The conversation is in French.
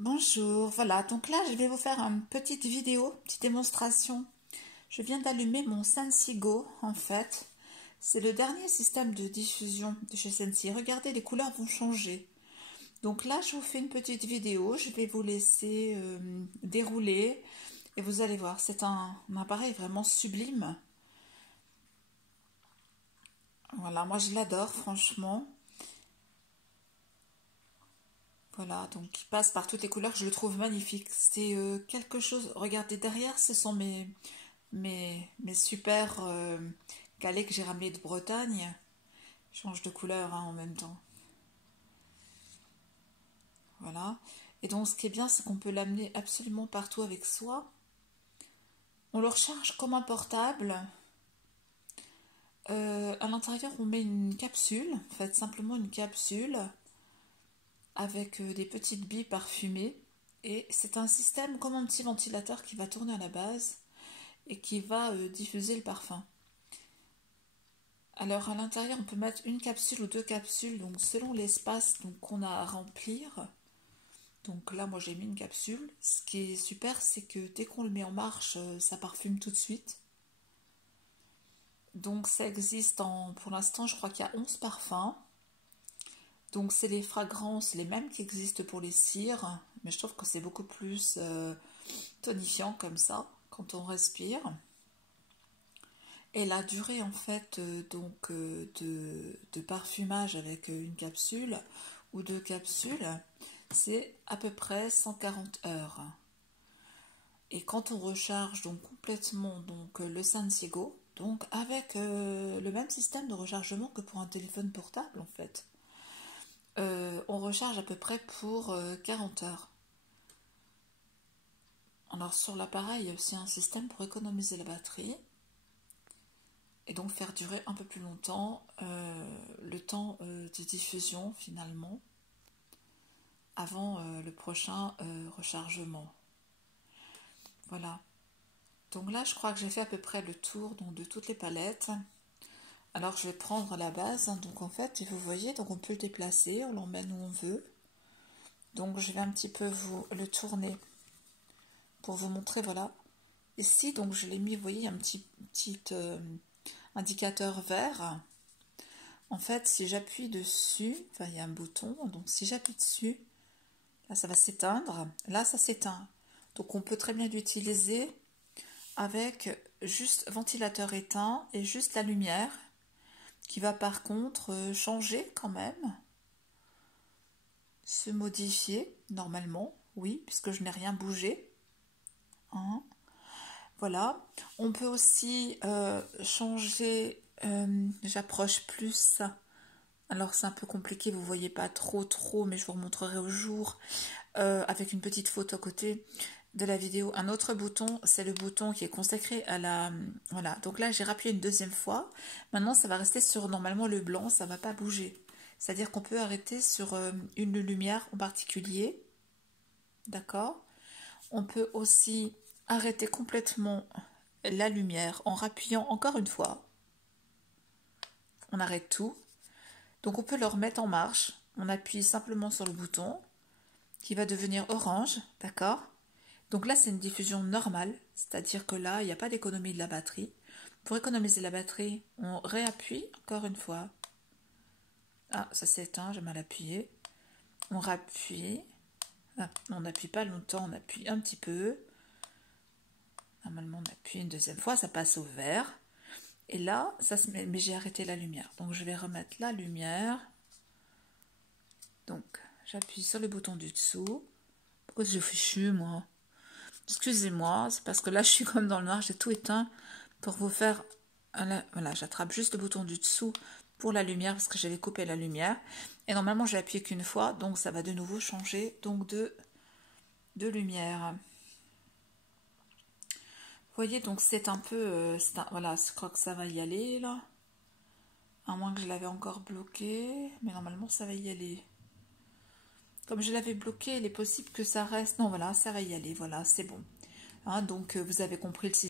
Bonjour, voilà, donc là je vais vous faire une petite vidéo, petite démonstration. Je viens d'allumer mon Sensigo en fait. C'est le dernier système de diffusion de chez Sensi. Regardez, les couleurs vont changer. Donc là je vous fais une petite vidéo, je vais vous laisser dérouler et vous allez voir, c'est un appareil vraiment sublime. Voilà, moi je l'adore franchement. Voilà, donc il passe par toutes les couleurs, je le trouve magnifique. C'est quelque chose, regardez derrière, ce sont mes super galets que j'ai ramenés de Bretagne. Je change de couleur hein, en même temps. Voilà. Et donc ce qui est bien, c'est qu'on peut l'amener absolument partout avec soi. On le recharge comme un portable. À l'intérieur, on met une capsule, en fait, simplement une capsule avec des petites billes parfumées. Et c'est un système comme un petit ventilateur qui va tourner à la base et qui va diffuser le parfum. Alors à l'intérieur, on peut mettre une capsule ou deux capsules, donc selon l'espace qu'on a à remplir. Donc là, moi j'ai mis une capsule. Ce qui est super, c'est que dès qu'on le met en marche, ça parfume tout de suite. Donc ça existe pour l'instant, je crois qu'il y a 11 parfums. Donc c'est les fragrances, les mêmes qui existent pour les cires, mais je trouve que c'est beaucoup plus tonifiant comme ça, quand on respire. Et la durée en fait de parfumage avec une capsule ou deux capsules, c'est à peu près 140 heures. Et quand on recharge donc complètement le Sensigo, donc avec le même système de rechargement que pour un téléphone portable en fait, on recharge à peu près pour 40 heures. Alors sur l'appareil, il y a aussi un système pour économiser la batterie et donc faire durer un peu plus longtemps le temps de diffusion finalement avant le prochain rechargement. Voilà. Donc là, je crois que j'ai fait à peu près le tour de toutes les palettes. Alors je vais prendre la base, hein, donc en fait, vous voyez, donc on peut le déplacer, on l'emmène où on veut. Donc je vais un petit peu vous le tourner pour vous montrer, voilà. Ici, donc je l'ai mis, vous voyez, un petit indicateur vert. En fait, si j'appuie dessus, enfin il y a un bouton, donc si j'appuie dessus, là ça va s'éteindre, là ça s'éteint. Donc on peut très bien l'utiliser avec juste ventilateur éteint et juste la lumière qui va par contre changer quand même, se modifier normalement, oui, puisque je n'ai rien bougé. Hein. Voilà, on peut aussi changer, j'approche plus, alors c'est un peu compliqué, vous voyez pas trop, mais je vous remontrerai au jour, avec une petite photo à côté de la vidéo. Un autre bouton, c'est le bouton qui est consacré à la... Voilà, donc là j'ai rappuyé une deuxième fois, maintenant ça va rester sur normalement le blanc, ça ne va pas bouger. C'est-à-dire qu'on peut arrêter sur une lumière en particulier, d'accord? On peut aussi arrêter complètement la lumière en rappuyant encore une fois. On arrête tout. Donc on peut le remettre en marche. On appuie simplement sur le bouton qui va devenir orange, d'accord? Donc là c'est une diffusion normale, c'est-à-dire que là il n'y a pas d'économie de la batterie. Pour économiser la batterie, on réappuie encore une fois. Ah, ça s'est éteint, j'ai mal appuyé. On rappuie. Ah, on n'appuie pas longtemps, on appuie un petit peu. Normalement, on appuie une deuxième fois, ça passe au vert. Et là, ça se met, mais j'ai arrêté la lumière. Donc, je vais remettre la lumière. Donc, j'appuie sur le bouton du dessous. Pourquoi je fichu, moi? Excusez-moi, c'est parce que là, je suis comme dans le noir, j'ai tout éteint pour vous faire... Voilà, j'attrape juste le bouton du dessous pour la lumière parce que j'avais coupé la lumière. Et normalement, j'ai appuyé qu'une fois, donc ça va de nouveau changer donc de lumière. Vous voyez, donc c'est un peu... voilà, je crois que ça va y aller, là. À moins que je l'avais encore bloqué. Mais normalement, ça va y aller. Comme je l'avais bloqué, il est possible que ça reste... Non, voilà, ça va y aller. Voilà, c'est bon. Hein, donc, vous avez compris le système.